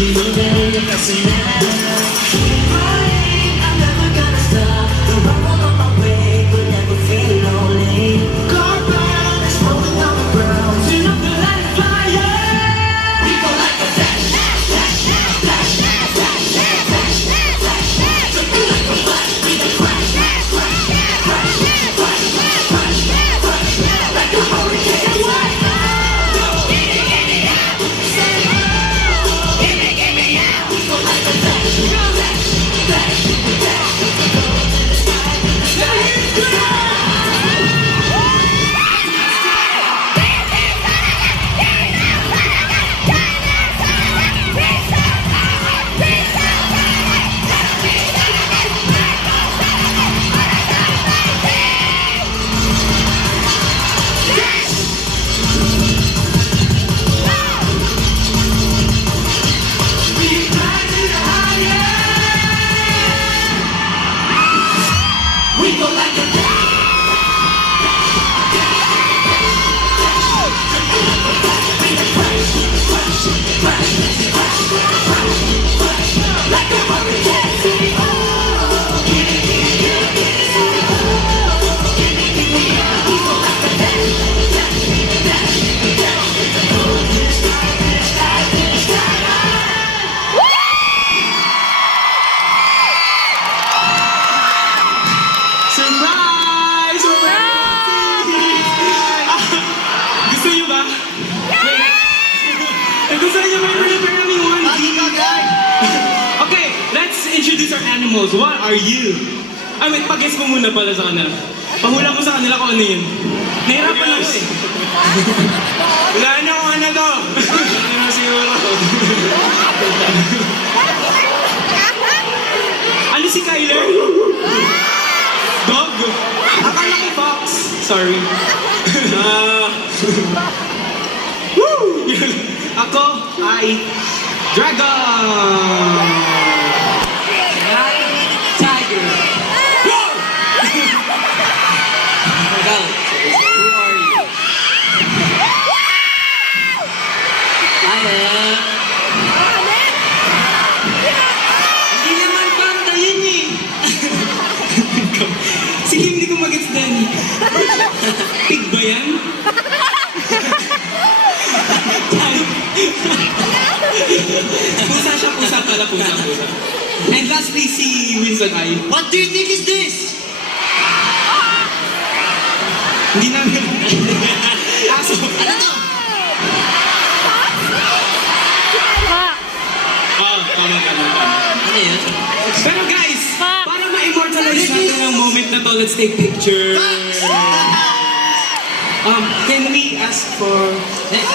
You know that I'm passing now. I'm never gonna stop. The road on my way will never feel lonely. Car burn, smoking on the ground. Turn up the light of fire. We go like a flash, flash, flash, flash, flash, flash, flash. Something like a flash, we can crash, crash, crash, crash, crash, crash, crash, like a hurricane. Introduce our animals. What are you? Ay, wait, pag-guess mo muna pala sa kanila. Pahula mo sa kanila kung ano yun. Nahirapan ako eh. Wala na kung ano to. Ano na siguro. Ano si Kyler? Dog? Akala ko fox. Sorry. Woo! Ako ay dragon! Sige, hindi ko mag-gets din. Pig ba yan? Pusa siya, pusa pala, pusa. And lastly, si Winston ay, What do you think is this? hindi namin. Aso. Ano to? Tama. Ano yun? Pero guys, para ma-immortalize natin ang moment na to, let's take pictures. Can we ask for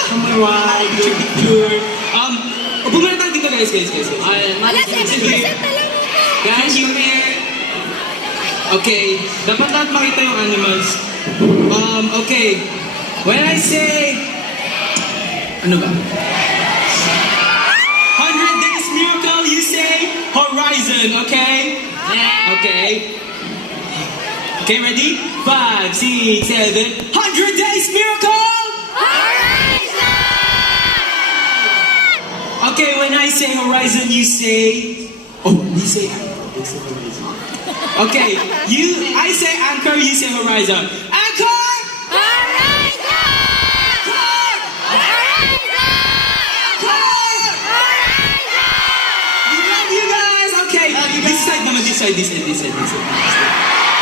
camera, picture? Upo muna tayo dito guys. Wala, 7% na lang. Guys, you here. Okay, dapat lahat makita yung animals. Okay. When I say... Ano ba? 100 Days Miracle, you say Horizon, okay? Okay. Okay, ready? 5, 6, 7. 100 Days Miracle! Horizon! Okay, when I say Horizon, you say... Oh, you say Anchor. You say Horizon. Okay, I say Anchor, you say Horizon. Anchor! This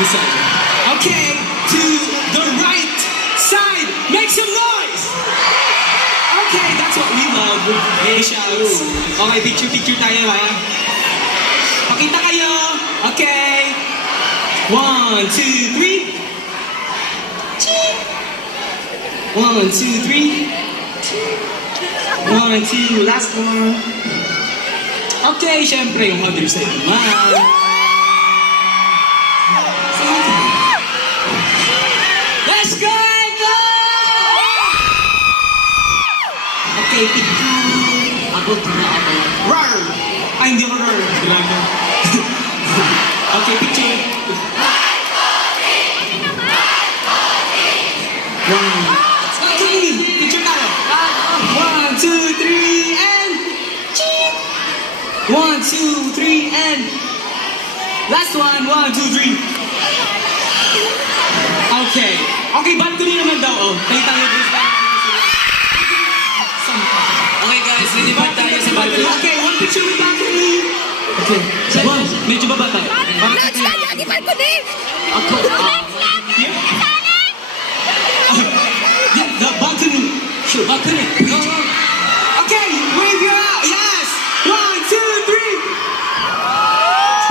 side. Okay, to the right side. Make some noise. Okay, that's what we love. Hey, shouts. Okay, picture tayo ha. Pakita kayo. Okay. 1, 2, 3. 1, 2, 3. 1, 2, last one. Okay, syempre yung other side naman. Let's go! Okay, picture. Abot na ako. Roar! Ay, hindi ako roar. Okay, picture. Okay, picture tayo. 1, 2, 3, and... Cheep! 1, 2, 3, and last one. 1, 2, 3. Okay. Okay, balcony naman daw. Oh, tayo tayo dito sa Okay guys, lilipad tayo sa balcony. Okay, one picture with balcony. Okay. One, medyo baba tayo. Launch na lagi balcony! Ako, here? Yeah, the balcony. Sure, balcony. No, no. Okay, wave your out. Yes. 1, 2, 3.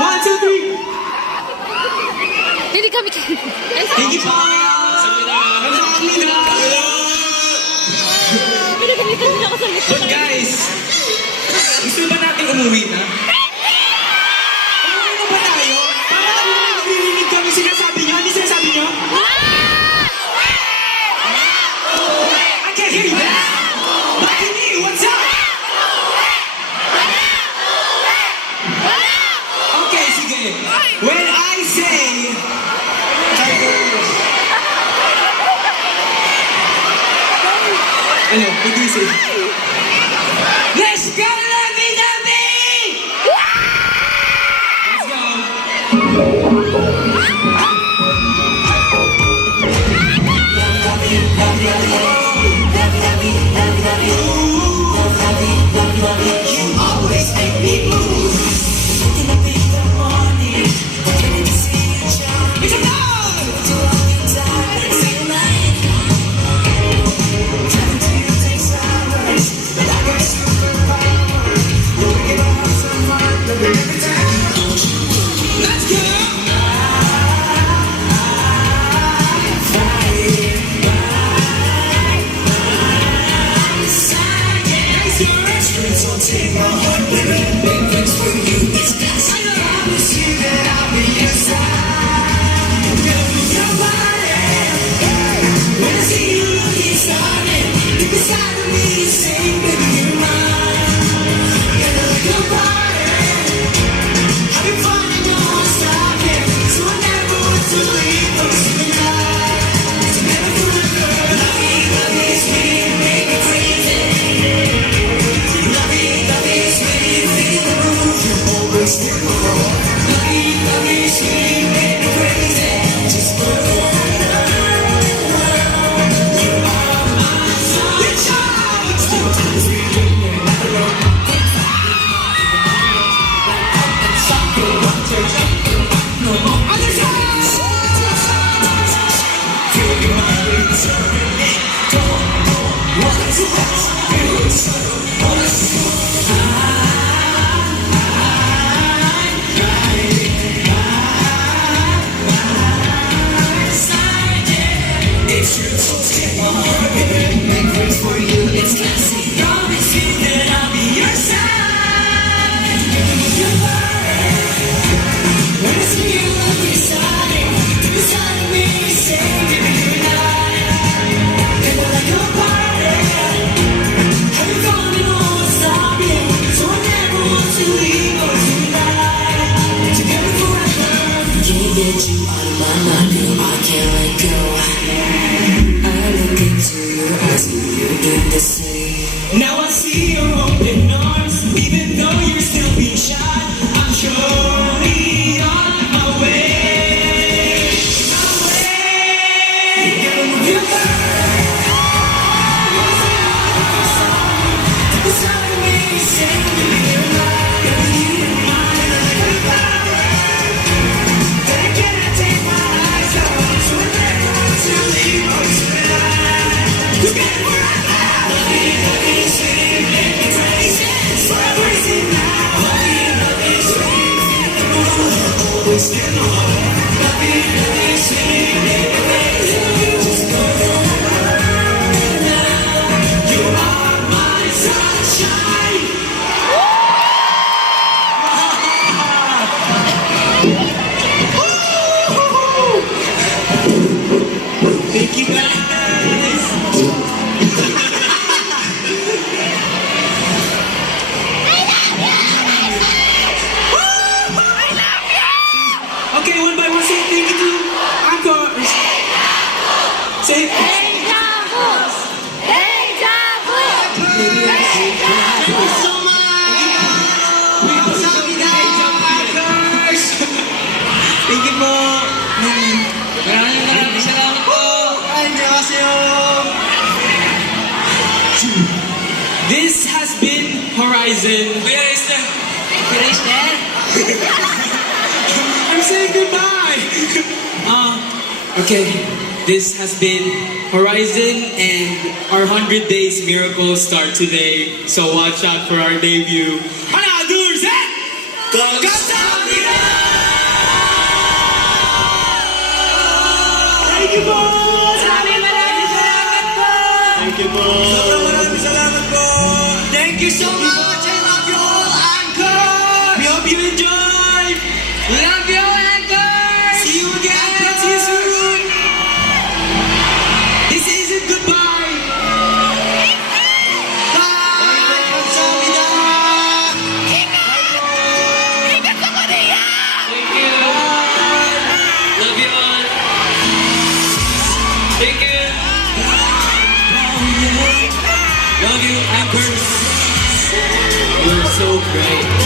1, 2, 3. Hindi kami Thank you po. Kamsahamnida. Hindi kami kasi ako sa So guys, gusto ba natin umuwi na? Umuwi na ba tayo? Parang naririnig kami sinasabi niyo. Ano sinasabi niyo? I can't hear you. Balcony, what's up? Okay, sige. When I say... Ano, what do you say? Let's go, lovey-dovey! Let's go. You always make me move. In the beat of the morning, beginning to see you charm. It's a love! To walk inside and feel like trying to take hours, but I got superpowers. We'll give our hearts some fun, loving every time. Let's go! So take my heart, baby. Big things for you. It's classic. I promise you that I'll be your side. Your body. When I see you looking stunning, deep inside of me you sing, baby, you're mine. Gotta look your body. Having fun and no one's stopping, so I never want to leave us tonight. Together forever. Love me, sweet, make me crazy. Still love me, sweet, make me crazy. Just for the love. You are my sunshine. Sometimes we live in that alone. Something won't touch no more. On the side. Feel your heart turning. Don't want to watch. Feel so much. It's true, so take my heart, baby. Make room for you, it's classy. Promise you that I'll be your side. Your body. When I see you look beside, deep inside of me, you say, give me your night. Never like your body. Having fun and all stopping, so I never want to leave or tonight. Together forever. Can't get you out of my mind, girl. I can't let go. I look into your eyes and you're doing the same. Now I see your open arms, even though you're still being shy. I'm surely on my way. You gotta move your body. Deep inside of me, you say, baby, you're mine, baby, you're mine. Like a flower that I cannot take my eyes off, so I never want to leave or tonight. Together forever. Love me, sweet, make me crazy. Forever is enough. Love me, sweet, feel the mood. Always in my heart. Love me, sweet, make me crazy. Just go now. You are my sunshine. Thank you guys! Okay, one by one, say thank you to Anchor. Say Deja vu! Deja vu! thank you so much! Horizon. Finish na. Finish there. I'm saying goodbye. Okay, this has been Horizon, and our 100 Days Miracle start today. So watch out for our debut. Ha나, 둘, 셋! 감사합니다! Thank you po! Maraming salamat po. Thank you po! Maraming salamat po. Thank you so much! I love you all, Anchor! We hope you enjoy! Love you, Anchor. See you again! See you soon! This isn't goodbye! Bye! 감사합니다! Ingat sa Korea. Thank you! Love you all! Thank you! Love you, Anchor! You're so great!